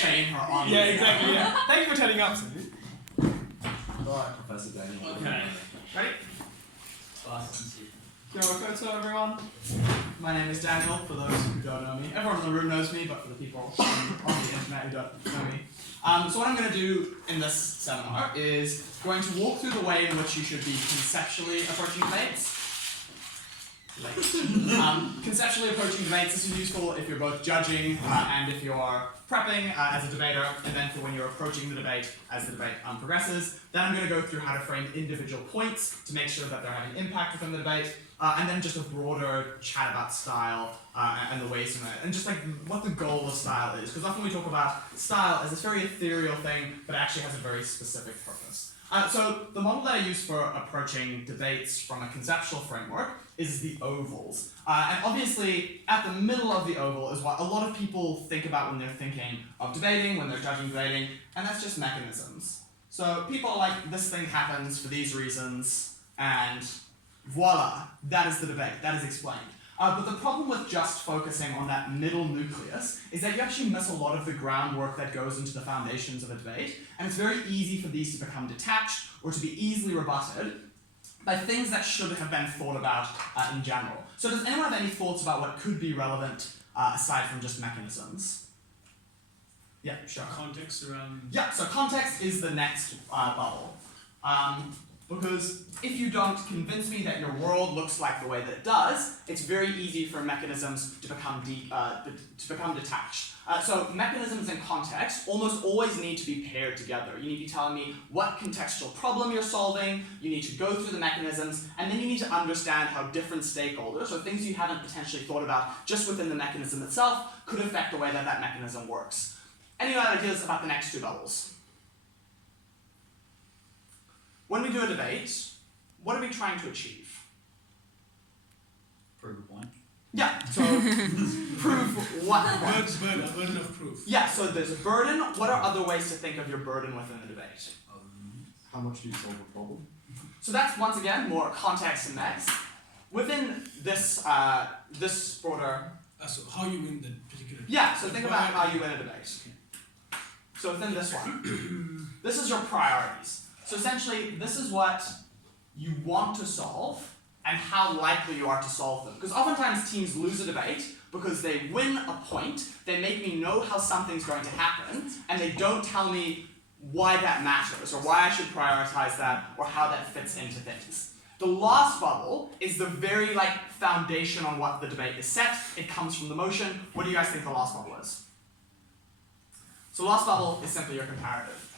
train her on. Yeah, exactly, yeah. Thank you for turning up, Sue. Alright. Professor Daniel. Okay. Ready? Kia ora koutou, everyone. My name is Daniel, for those who don't know me. Everyone in the room knows me, but for the people on the internet who don't know me. So what I'm going to do in this seminar is going to walk through the way in which you should be conceptually approaching debates. Conceptually approaching debates, this is useful if you're both judging and if you're prepping as a debater, and then for when you're approaching the debate as the debate progresses. Then I'm going to go through how to frame individual points to make sure that they're having impact within the debate, and then just a broader chat about style and the ways in it, and just like what the goal of style is, because often we talk about style as this very ethereal thing, but it actually has a very specific purpose. So the model that I use for approaching debates from a conceptual framework is the ovals. And obviously, at the middle of the oval is what a lot of people think about when they're thinking of debating, when they're judging debating, and that's just mechanisms. So people are like, this thing happens for these reasons, and voila, that is the debate, that is explained. But the problem with just focusing on that middle nucleus is that you actually miss a lot of the groundwork that goes into the foundations of a debate, and it's very easy for these to become detached or to be easily rebutted by things that should have been thought about in general. So does anyone have any thoughts about what could be relevant aside from just mechanisms? Yeah, sure. Context around... Yeah, so context is the next bubble. Because if you don't convince me that your world looks like the way that it does, it's very easy for mechanisms to become detached. So mechanisms and context almost always need to be paired together. You need to be telling me what contextual problem you're solving, you need to go through the mechanisms, and then you need to understand how different stakeholders, or things you haven't potentially thought about just within the mechanism itself, could affect the way that that mechanism works. Any other ideas about the next two bubbles? When we do a debate, what are we trying to achieve? Prove a point. Yeah, so prove what point? Burden of proof. Yeah, so there's a burden. What are other ways to think of your burden within the debate? How much do you solve a problem? So that's, once again, more context and mix. Within this, this broader... So how you win the particular... Yeah, so think about how you win a debate. So within this one, this is your priorities. So essentially, this is what you want to solve and how likely you are to solve them. Because oftentimes teams lose a debate because they win a point, they make me know how something's going to happen, and they don't tell me why that matters, or why I should prioritize that, or how that fits into things. The last bubble is the very foundation on what the debate is set. It comes from the motion. What do you guys think the last bubble is? So the last bubble is simply your comparative.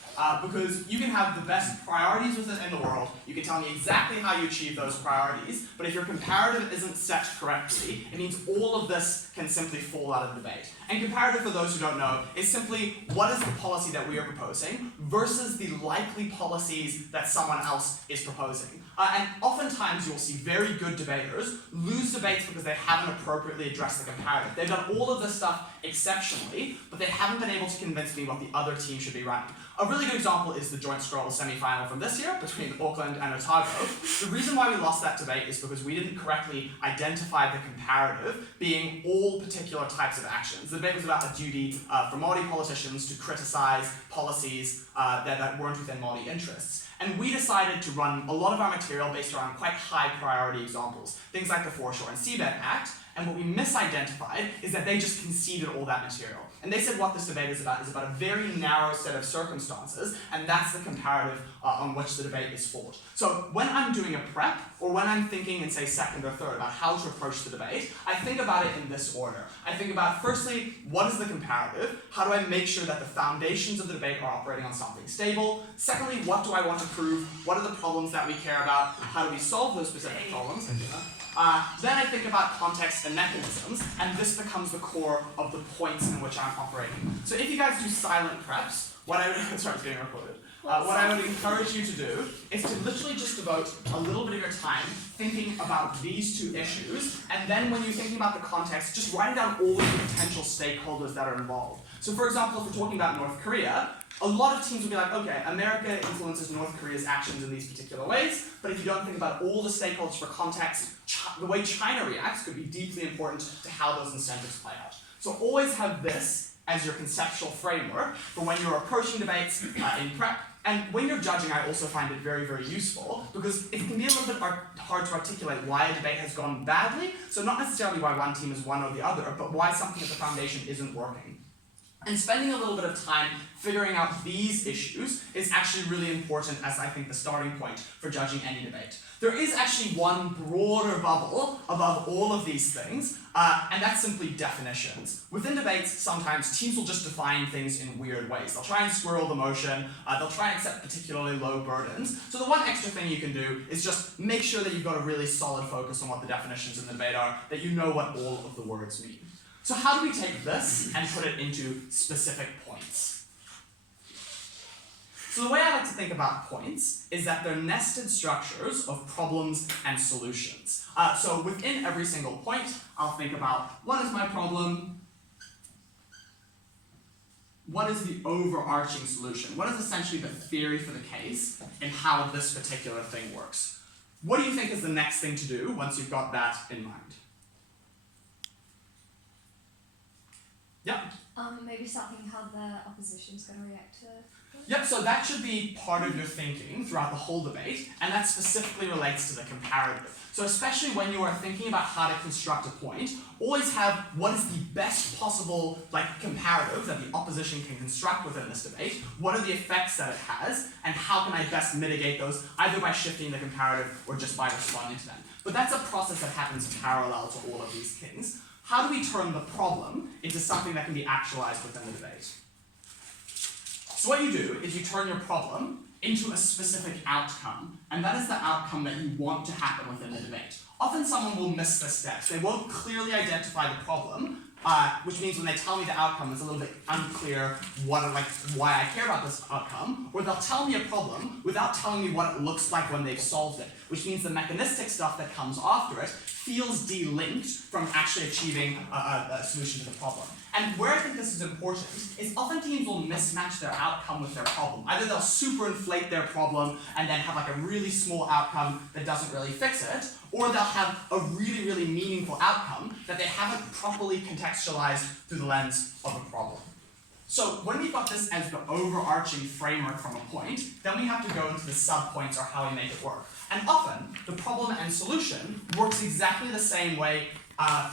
Because you can have the best priorities in the world, you can tell me exactly how you achieve those priorities, but if your comparative isn't set correctly, it means all of this can simply fall out of the debate. And comparative, for those who don't know, is simply what is the policy that we are proposing versus the likely policies that someone else is proposing. And oftentimes you'll see very good debaters lose debates because they haven't appropriately addressed the comparative. They've done all of this stuff exceptionally, but they haven't been able to convince me what the other team should be running. A really good example is the joint scroll semi-final from this year between Auckland and Otago. The reason why we lost that debate is because we didn't correctly identify the comparative being all particular types of actions. The debate was about a duty for Māori politicians to criticize policies that weren't within Māori interests. And we decided to run a lot of our material based around quite high priority examples, things like the Foreshore and Seabed Act, and what we misidentified is that they just conceded all that material. And they said what this debate is about a very narrow set of circumstances, and that's the comparative on which the debate is fought. So when I'm doing a prep, or when I'm thinking in, say, second or third about how to approach the debate, I think about it in this order. I think about, firstly, what is the comparative? How do I make sure that the foundations of the debate are operating on something stable? Secondly, what do I want to prove? What are the problems that we care about? How do we solve those specific problems? Then I think about context and mechanisms, and this becomes the core of the points in which I'm operating. So if you guys do silent preps, what I would, sorry, it's being recorded. What I would encourage you to do is to literally just devote a little bit of your time thinking about these two issues, and then when you're thinking about the context, just write down all the potential stakeholders that are involved. So for example, if we're talking about North Korea, a lot of teams will be like, okay, America influences North Korea's actions in these particular ways, but if you don't think about all the stakeholders for context, the way China reacts could be deeply important to how those incentives play out. So always have this as your conceptual framework for when you're approaching debates in prep. And when you're judging, I also find it very, very useful because it can be a little bit hard to articulate why a debate has gone badly. So not necessarily why one team is one or the other, but why something at the foundation isn't working. And spending a little bit of time figuring out these issues is actually really important as I think the starting point for judging any debate. There is actually one broader bubble above all of these things, and that's simply definitions. Within debates, sometimes teams will just define things in weird ways. They'll try and squirrel the motion, they'll try and accept particularly low burdens. So the one extra thing you can do is just make sure that you've got a really solid focus on what the definitions in the debate are, that you know what all of the words mean. So how do we take this and put it into specific points? So the way I like to think about points is that they're nested structures of problems and solutions. So within every single point, I'll think about what is my problem, what is the overarching solution, what is essentially the theory for the case, and how this particular thing works. What do you think is the next thing to do once you've got that in mind? Yeah? Maybe start thinking how the opposition's going to react to it. Yep, so that should be part of your thinking throughout the whole debate, and that specifically relates to the comparative. So especially when you are thinking about how to construct a point, always have what is the best possible comparative that the opposition can construct within this debate, what are the effects that it has, and how can I best mitigate those, either by shifting the comparative or just by responding to them. But that's a process that happens parallel to all of these things. How do we turn the problem into something that can be actualized within the debate? So what you do is you turn your problem into a specific outcome, and that is the outcome that you want to happen within the debate. Often someone will miss this step. They won't clearly identify the problem, which means when they tell me the outcome, it's a little bit unclear why I care about this outcome, or they'll tell me a problem without telling me what it looks like when they've solved it, which means the mechanistic stuff that comes after it feels delinked from actually achieving a solution to the problem. And where I think this is important is often teams will mismatch their outcome with their problem. Either they'll super inflate their problem and then have a really small outcome that doesn't really fix it, or they'll have a really, really meaningful outcome that they haven't properly contextualized through the lens of a problem. So when we've got this as the overarching framework from a point, then we have to go into the sub-points or how we make it work. And often, the problem and solution works exactly the same way,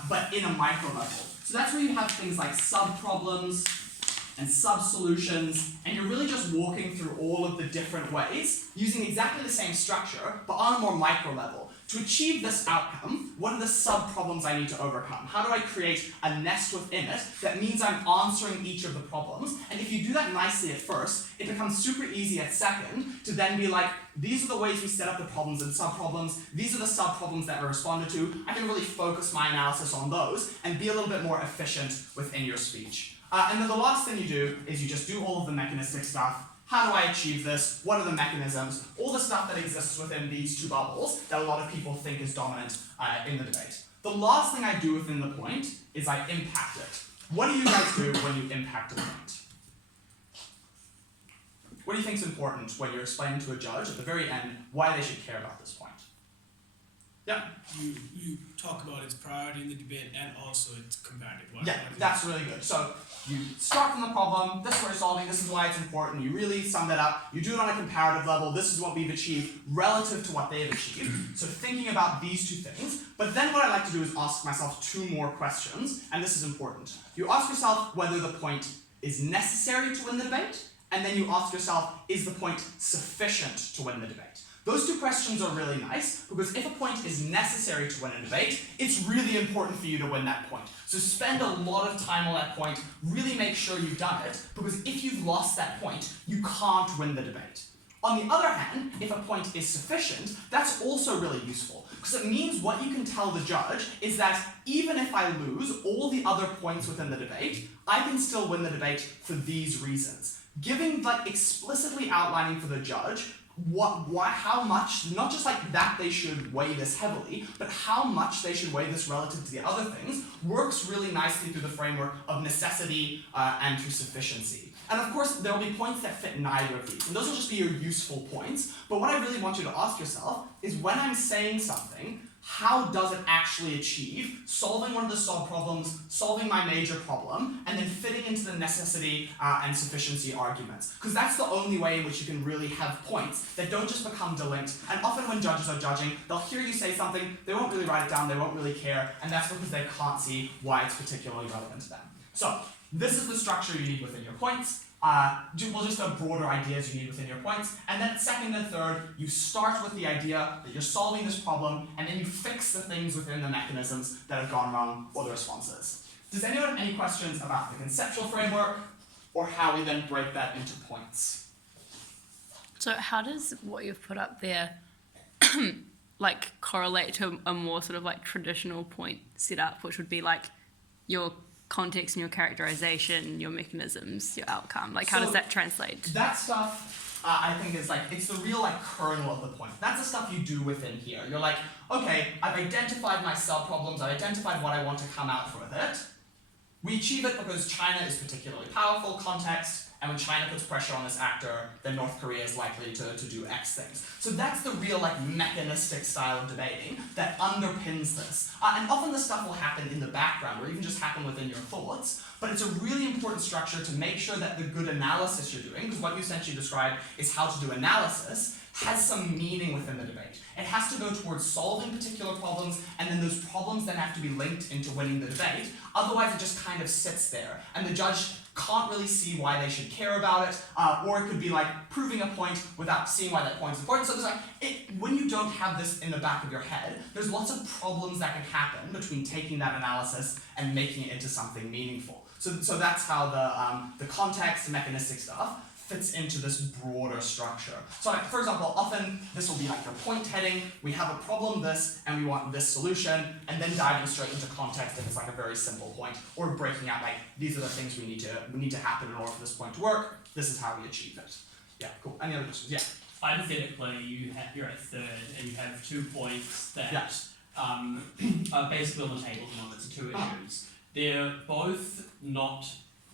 but in a micro level. So that's where you have things like sub-problems and sub-solutions, and you're really just walking through all of the different ways, using exactly the same structure, but on a more micro level. To achieve this outcome, what are the sub-problems I need to overcome? How do I create a nest within it that means I'm answering each of the problems? And if you do that nicely at first, it becomes super easy at second to then be like, these are the ways we set up the problems and sub-problems, these are the sub-problems that were responded to. I can really focus my analysis on those and be a little bit more efficient within your speech. And then the last thing you do is you just do all of the mechanistic stuff. How do I achieve this? What are the mechanisms? All the stuff that exists within these two bubbles that a lot of people think is dominant in the debate. The last thing I do within the point is I impact it. What do you guys do when you impact a point? What do you think is important when you're explaining to a judge at the very end why they should care about this point? Yeah? You talk about its priority in the debate and also its comparative. Yeah, that's really good. So you start from the problem, this is what you're solving, this is why it's important, you really sum that up, you do it on a comparative level, this is what we've achieved relative to what they've achieved. So thinking about these two things, but then what I like to do is ask myself two more questions, and this is important. You ask yourself whether the point is necessary to win the debate, and then you ask yourself, is the point sufficient to win the debate? Those two questions are really nice, because if a point is necessary to win a debate, it's really important for you to win that point. So spend a lot of time on that point, really make sure you've done it, because if you've lost that point, you can't win the debate. On the other hand, if a point is sufficient, that's also really useful, because it means what you can tell the judge is that even if I lose all the other points within the debate, I can still win the debate for these reasons. Giving, explicitly outlining for the judge how much, not just that they should weigh this heavily, but how much they should weigh this relative to the other things, works really nicely through the framework of necessity and through sufficiency. And of course, there will be points that fit neither of these, and those will just be your useful points. But what I really want you to ask yourself is when I'm saying something, how does it actually achieve solving one of the sub-problems, solving my major problem, and then fitting into the necessity and sufficiency arguments. Because that's the only way in which you can really have points that don't just become delinked. And often when judges are judging, they'll hear you say something, they won't really write it down, they won't really care, and that's because they can't see why it's particularly relevant to them. So, this is the structure you need within your points. Well, just the broader ideas you need within your points, and then second and third, you start with the idea that you're solving this problem, and then you fix the things within the mechanisms that have gone wrong or the responses. Does anyone have any questions about the conceptual framework, or how we then break that into points? So how does what you've put up there like correlate to a more sort of like traditional point setup, which would be like your context and your characterization, your mechanisms, your outcome? Like how does that translate? That stuff, I think is like, it's the real like kernel of the point. That's the stuff you do within here. You're like, okay, I've identified my sub-problems, I've identified what I want to come out with it. We achieve it because China is particularly powerful, context, and when China puts pressure on this actor, then North Korea is likely to do X things. So that's the real like mechanistic style of debating that underpins this. And often this stuff will happen in the background, or even just happen within your thoughts, but it's a really important structure to make sure that the good analysis you're doing, because what you essentially described is how to do analysis, has some meaning within the debate. It has to go towards solving particular problems, and then those problems then have to be linked into winning the debate. Otherwise, it just kind of sits there, and the judge can't really see why they should care about it, or it could be like proving a point without seeing why that point is important. So there's like, when you don't have this in the back of your head, there's lots of problems that can happen between taking that analysis and making it into something meaningful. So that's how the context and mechanistic stuff fits into this broader structure. So like, for example, often this will be like your point heading, we have a problem this, and we want this solution, and then diving straight into context if it's like a very simple point, or breaking out like, these are the things we need to happen in order for this point to work, this is how we achieve it. Yeah, cool. Any other questions? Yeah. Hypothetically, you're at third, and you have 2 points that are basically on the table at the moment, so 2 issues. They're both not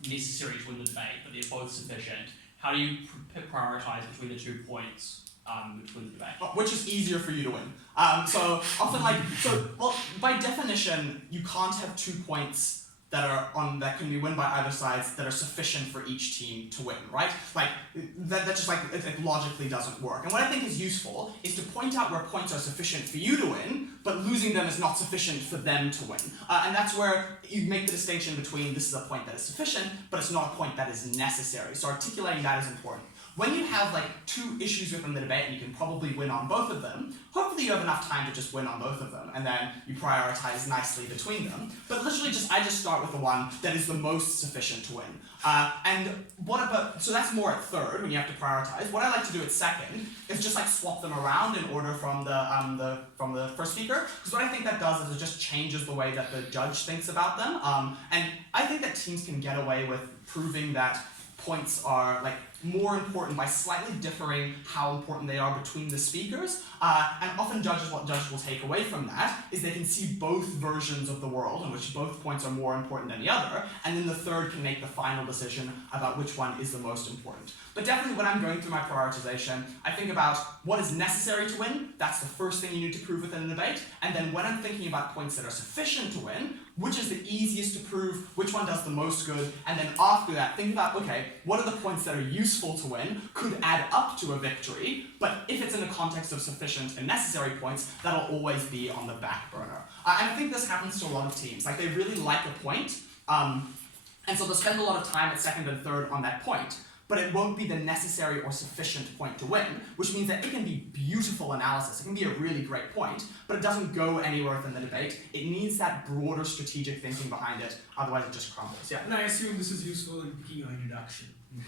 necessary to win the debate, but they're both sufficient. How do you prioritize between the 2 points between the debate? Which is easier for you to win? So often well, by definition, you can't have 2 points that can be won by either sides that are sufficient for each team to win, right? Like that just like it logically doesn't work. And what I think is useful is to point out where points are sufficient for you to win, but losing them is not sufficient for them to win. And that's where you make the distinction between this is a point that is sufficient, but it's not a point that is necessary. So articulating that is important. When you have like 2 issues within the debate and you can probably win on both of them, hopefully you have enough time to just win on both of them, and then you prioritize nicely between them. But literally I just start with the one that is the most sufficient to win. So that's more at third when you have to prioritize. What I like to do at second is just like swap them around in order from the first speaker, because what I think that does is it just changes the way that the judge thinks about them. And I think that teams can get away with proving that points are like more important by slightly differing how important they are between the speakers. And often what judges will take away from that is they can see both versions of the world in which both points are more important than the other, and then the third can make the final decision about which one is the most important. But definitely when I'm going through my prioritization, I think about what is necessary to win. That's the first thing you need to prove within a debate. And then when I'm thinking about points that are sufficient to win, which is the easiest to prove, which one does the most good, and then after that, think about, okay, what are the points that are useful to win, could add up to a victory, but if it's in the context of sufficient and necessary points, that'll always be on the back burner. And I think this happens to a lot of teams. Like, they really like a point, and so they'll spend a lot of time at second and third on that point, but it won't be the necessary or sufficient point to win, which means that it can be beautiful analysis, it can be a really great point, but it doesn't go anywhere within the debate. It needs that broader strategic thinking behind it, otherwise it just crumbles. Yeah. And I assume this is useful in picking your introduction.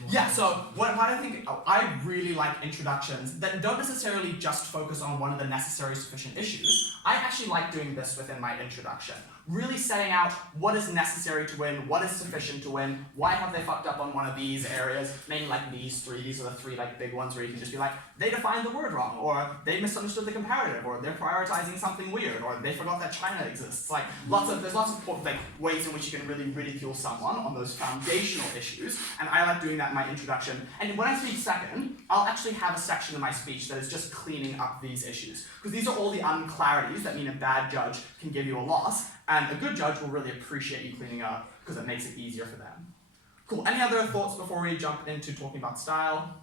Yeah, so what I think, I really like introductions that don't necessarily just focus on one of the necessary sufficient issues. I actually like doing this within my introduction. Really setting out what is necessary to win, what is sufficient to win, why have they fucked up on one of these areas, maybe like these are the 3 like big ones where you can just be like, they defined the word wrong, or they misunderstood the comparative, or they're prioritizing something weird, or they forgot that China exists. Like there's lots of like ways in which you can really ridicule someone on those foundational issues, and I like doing that in my introduction. And when I speak second, I'll actually have a section in my speech that is just cleaning up these issues. Because these are all the unclarities that mean a bad judge can give you a loss, and a good judge will really appreciate you cleaning up because it makes it easier for them. Cool, any other thoughts before we jump into talking about style?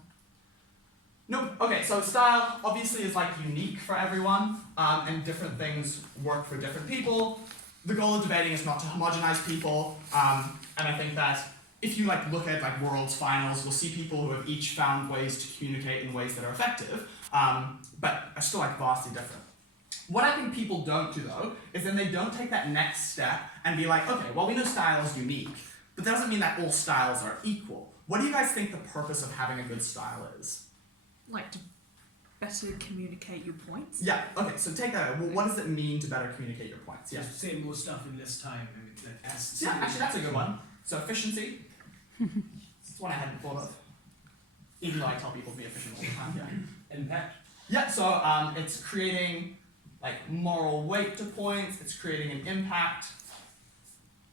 Nope. Okay, so style obviously is like unique for everyone, and different things work for different people. The goal of debating is not to homogenize people, and I think that if you like look at like world's finals, you'll see people who have each found ways to communicate in ways that are effective, but are still like vastly different. What I think people don't do though, is then they don't take that next step and be like, okay, well we know style is unique, but that doesn't mean that all styles are equal. What do you guys think the purpose of having a good style is? Like to better communicate your points. Yeah, okay, so take that. Well, what does it mean to better communicate your points? Yeah. Just say more stuff in less time. And that's Yeah, actually that's a good one. So efficiency. That's one I hadn't thought of. Even though I tell people to be efficient all the time, yeah. Impact. Yeah, so it's creating like moral weight to points, it's creating an impact.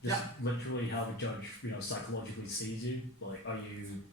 Just literally how the judge, psychologically sees you. Like, are you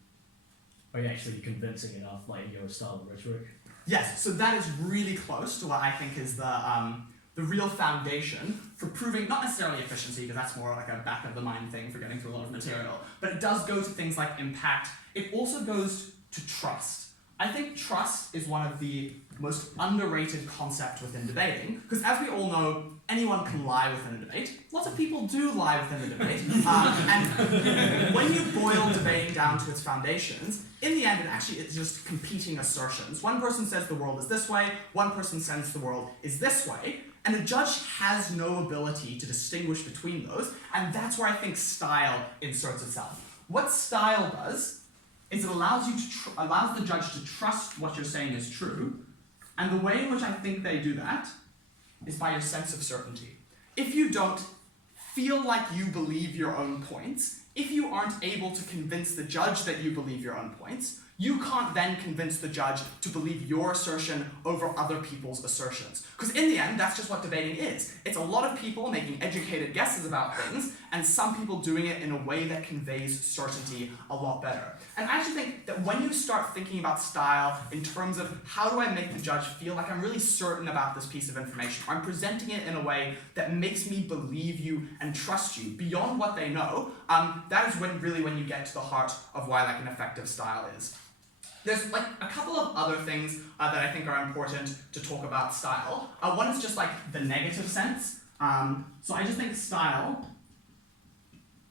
actually convincing enough, like in your style of rhetoric? Yes, so that is really close to what I think is the real foundation for proving, not necessarily efficiency, because that's more like a back of the mind thing for getting through a lot of material, but it does go to things like impact. It also goes to trust. I think trust is one of the most underrated concepts within debating, because as we all know, anyone can lie within a debate. Lots of people do lie within a debate, and when you boil debating down to its foundations, in the end, it's just competing assertions. One person says the world is this way, one person says the world is this way, and a judge has no ability to distinguish between those, and that's where I think style inserts itself. What style does is it allows the judge to trust what you're saying is true, and the way in which I think they do that is by your sense of certainty. If you don't feel like you believe your own points, if you aren't able to convince the judge that you believe your own points, you can't then convince the judge to believe your assertion over other people's assertions. Because in the end, that's just what debating is. It's a lot of people making educated guesses about things, and some people doing it in a way that conveys certainty a lot better. And I actually think that when you start thinking about style in terms of how do I make the judge feel like I'm really certain about this piece of information, or I'm presenting it in a way that makes me believe you and trust you beyond what they know, that is when you get to the heart of why like an effective style is. There's like a couple of other things that I think are important to talk about style. One is just like the negative sense. So I just think style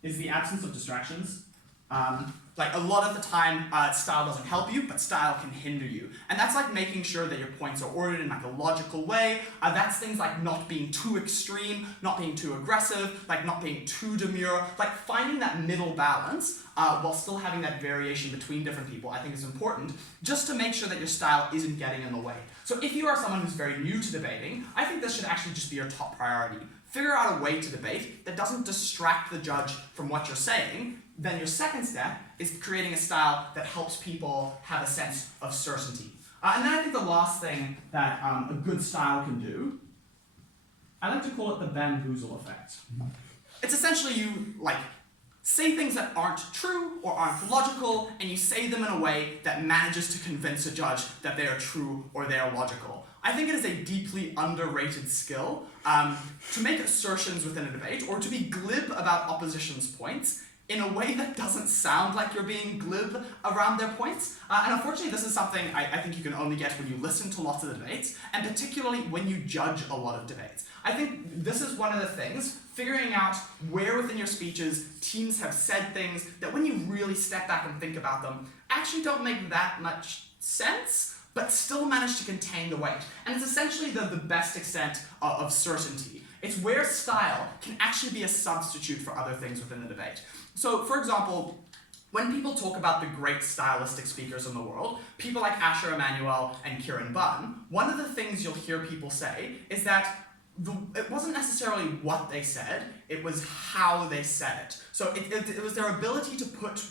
is the absence of distractions. Like a lot of the time, style doesn't help you, but style can hinder you. And that's like making sure that your points are ordered in like a logical way. That's things like not being too extreme, not being too aggressive, like not being too demure, like finding that middle balance while still having that variation between different people, I think is important, just to make sure that your style isn't getting in the way. So if you are someone who's very new to debating, I think this should actually just be your top priority. Figure out a way to debate that doesn't distract the judge from what you're saying. Then your second step is creating a style that helps people have a sense of certainty. And then I think the last thing that a good style can do, I like to call it the bamboozle effect. It's essentially you like say things that aren't true or aren't logical, and you say them in a way that manages to convince a judge that they are true or they are logical. I think it is a deeply underrated skill to make assertions within a debate, or to be glib about opposition's points in a way that doesn't sound like you're being glib around their points. And unfortunately, this is something I think you can only get when you listen to lots of the debates, and particularly when you judge a lot of debates. I think this is one of the things, figuring out where within your speeches teams have said things that when you really step back and think about them, actually don't make that much sense, but still manage to contain the weight. And it's essentially the best extent of certainty. It's where style can actually be a substitute for other things within the debate. So, for example, when people talk about the great stylistic speakers in the world, people like Asher Emanuel and Kieran Bunn, one of the things you'll hear people say is that it wasn't necessarily what they said, it was how they said it. So it was their ability to put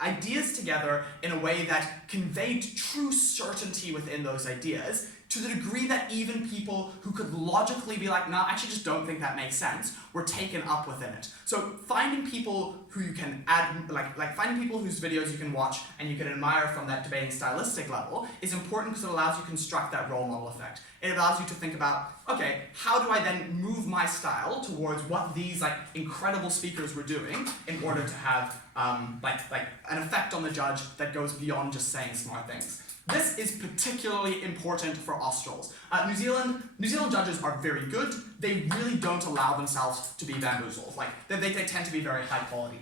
ideas together in a way that conveyed true certainty within those ideas, to the degree that even people who could logically be like, no, I actually just don't think that makes sense, were taken up within it. So finding people who you can add, like finding people whose videos you can watch and you can admire from that debating stylistic level is important because it allows you to construct that role model effect. It allows you to think about, okay, how do I then move my style towards what these like incredible speakers were doing in order to have like an effect on the judge that goes beyond just saying smart things. This is particularly important for Australs. New Zealand judges are very good. They really don't allow themselves to be bamboozled. Like they tend to be very high quality.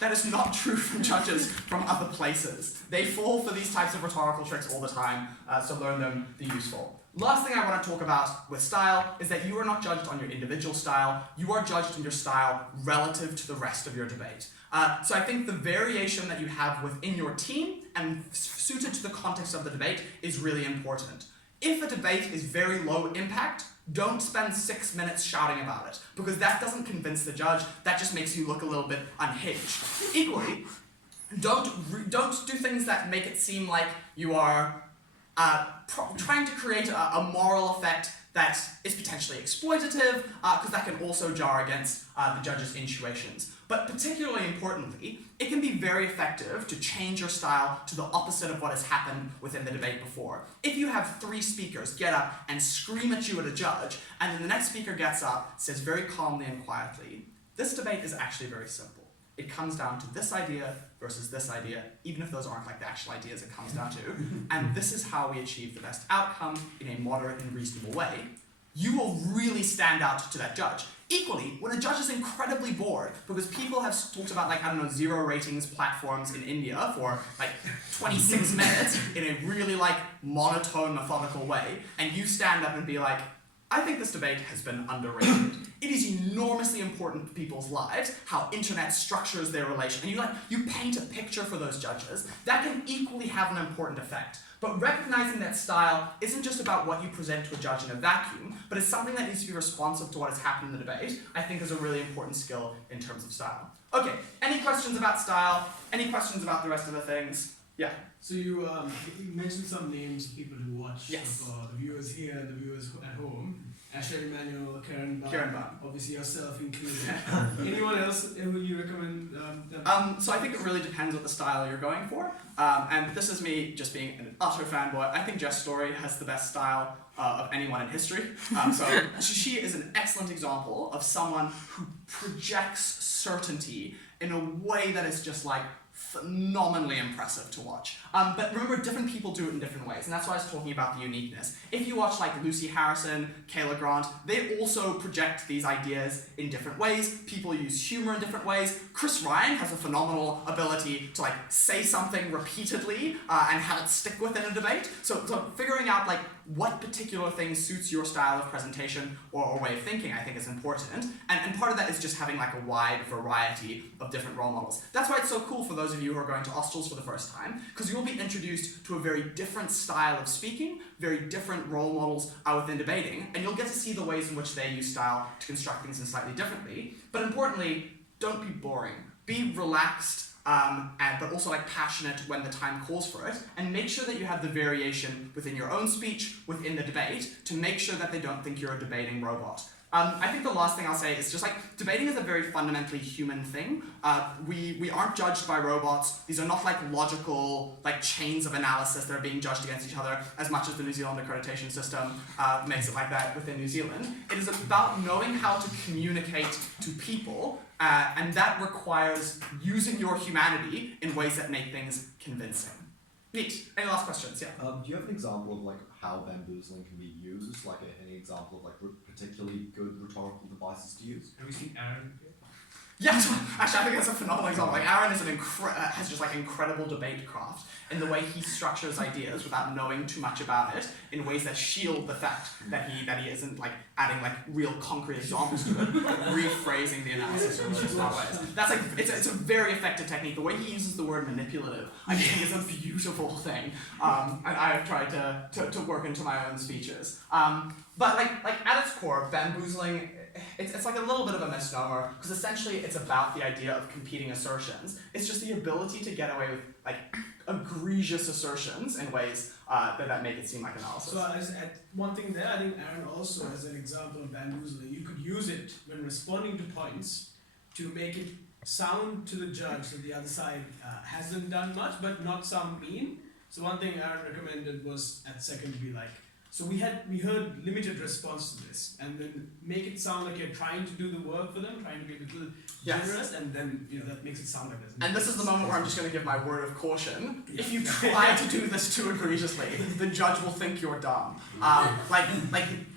That is not true from judges from other places. They fall for these types of rhetorical tricks all the time, so learn them, be useful. Last thing I want to talk about with style is that you are not judged on your individual style, you are judged on your style relative to the rest of your debate. So I think the variation that you have within your team and suited to the context of the debate is really important. If a debate is very low impact, don't spend 6 minutes shouting about it, because that doesn't convince the judge, that just makes you look a little bit unhinged. Equally, don't do things that make it seem like you are trying to create a moral effect that is potentially exploitative, because that can also jar against the judge's intuitions. But particularly importantly, it can be very effective to change your style to the opposite of what has happened within the debate before. If you have 3 speakers get up and scream at you at a judge, and then the next speaker gets up, says very calmly and quietly, this debate is actually very simple. It comes down to this idea versus this idea, even if those aren't like the actual ideas it comes down to. And this is how we achieve the best outcome in a moderate and reasonable way. You will really stand out to that judge. Equally, when a judge is incredibly bored, because people have talked about like, I don't know, 0 ratings platforms in India for like 26 minutes in a really like monotone, methodical way, and you stand up and be like, I think this debate has been underrated. It is enormously important to people's lives, how internet structures their relation, and you paint a picture for those judges, that can equally have an important effect. But recognizing that style isn't just about what you present to a judge in a vacuum, but it's something that needs to be responsive to what has happened in the debate, I think is a really important skill in terms of style. Okay, any questions about style? Any questions about the rest of the things? Yeah. So you mentioned some names of people who watch, Yes. the viewers here and the viewers at home. Ashley Emmanuel, Karen Bam, obviously yourself included. Anyone else who you recommend? So I think it really depends what the style you're going for. And this is me just being an utter fanboy. I think Jess Story has the best style of anyone in history. So she is an excellent example of someone who projects certainty in a way that is just like phenomenally impressive to watch. But remember, different people do it in different ways, and that's why I was talking about the uniqueness. If you watch like Lucy Harrison, Kayla Grant, they also project these ideas in different ways. People use humor in different ways. Chris Ryan has a phenomenal ability to like say something repeatedly and have it stick within a debate. So figuring out like what particular thing suits your style of presentation or way of thinking, I think is important. And part of that is just having like a wide variety of different role models. That's why it's so cool for those of you who are going to Australs for the first time, because you'll be introduced to a very different style of speaking, very different role models within debating, and you'll get to see the ways in which they use style to construct things in slightly differently. But importantly, don't be boring. Be relaxed, but also like passionate when the time calls for it, and make sure that you have the variation within your own speech, within the debate, to make sure that they don't think you're a debating robot. I think the last thing I'll say is just like, debating is a very fundamentally human thing. We aren't judged by robots. These are not like logical like chains of analysis that are being judged against each other, as much as the New Zealand accreditation system makes it like that within New Zealand. It is about knowing how to communicate to people, and that requires using your humanity in ways that make things convincing. Neat. Any last questions? Yeah. Do you have an example of like how bamboozling can be used? Like any example of like particularly good rhetorical devices to use? Have we seen Aaron? Yes, actually, I think that's a phenomenal example. Like Aaron is has just like incredible debate craft in the way he structures ideas without knowing too much about it, in ways that shield the fact that he isn't like adding like real concrete examples to it, but rephrasing the analysis in those ways. That's like it's a very effective technique. The way he uses the word manipulative, I think, is a beautiful thing. And I've tried to work into my own speeches. But like at its core, bamboozling it's like a little bit of a misnomer, because essentially it's about the idea of competing assertions. It's just the ability to get away with like egregious assertions in ways that make it seem like analysis. So one thing there, I think Aaron also has an example of bamboozling. You could use it when responding to points to make it sound to the judge that the other side hasn't done much, but not sound mean. So one thing Aaron recommended was at second to be like, so we heard limited response to this, and then make it sound like you're trying to do the work for them, trying to be a little generous, and then that makes it sound like this. And this is the moment where I'm just going to give my word of caution. If you try to do this too egregiously, the judge will think you're dumb. Like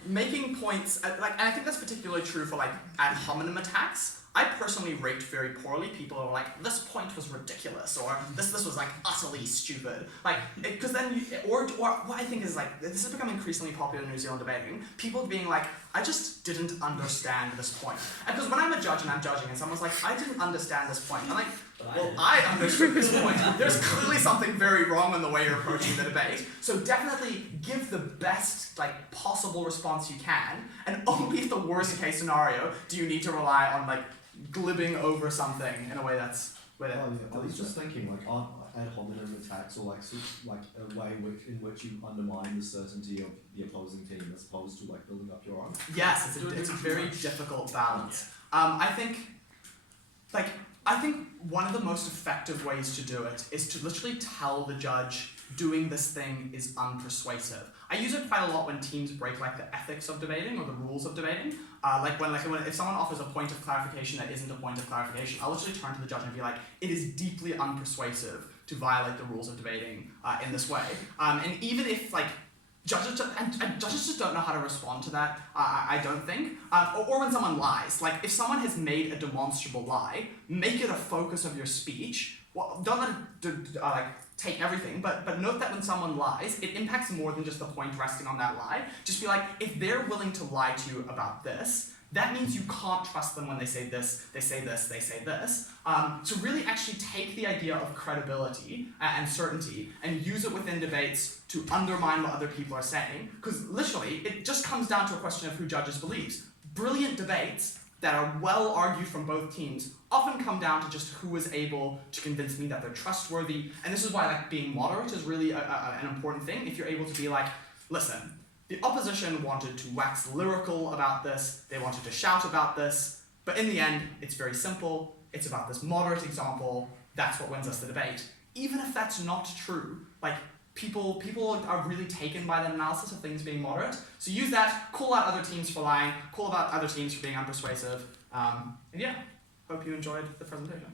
making points, and I think that's particularly true for like ad hominem attacks. I personally rate very poorly people who are like, this point was ridiculous, or this was like utterly stupid. Like, because then, or what I think is like, this has become increasingly popular in New Zealand debating, people being like, I just didn't understand this point. And because when I'm a judge and I'm judging and someone's like, I didn't understand this point, I'm like, well, I understood this point. There's clearly something very wrong in the way you're approaching the debate. So definitely give the best like possible response you can, and only if the worst case scenario do you need to rely on like glibbing over something in a way that's I was just thinking, like, aren't ad hominem attacks or like a way in which you undermine the certainty of the opposing team as opposed to like building up your own? Yes, it's a very difficult balance. I think one of the most effective ways to do it is to literally tell the judge doing this thing is unpersuasive. I use it quite a lot when teams break like the ethics of debating or the rules of debating. When if someone offers a point of clarification that isn't a point of clarification, I'll literally turn to the judge and be like, it is deeply unpersuasive to violate the rules of debating in this way. And even if like judges just don't know how to respond to that, I don't think. Or when someone lies, like if someone has made a demonstrable lie, make it a focus of your speech. Well, don't let it take everything, but note that when someone lies, it impacts more than just the point resting on that lie. Just be like, if they're willing to lie to you about this, that means you can't trust them when they say this, they say this, they say this. So really actually take the idea of credibility and certainty and use it within debates to undermine what other people are saying, because literally, it just comes down to a question of who judges beliefs. Brilliant debates that are well argued from both teams often come down to just who is able to convince me that they're trustworthy. And this is why like being moderate is really an important thing. If you're able to be like, listen, the opposition wanted to wax lyrical about this, they wanted to shout about this, but in the end, it's very simple. It's about this moderate example. That's what wins us the debate. Even if that's not true, like people are really taken by that analysis of things being moderate. So use that, call out other teams for lying, call out other teams for being unpersuasive. And yeah, hope you enjoyed the presentation.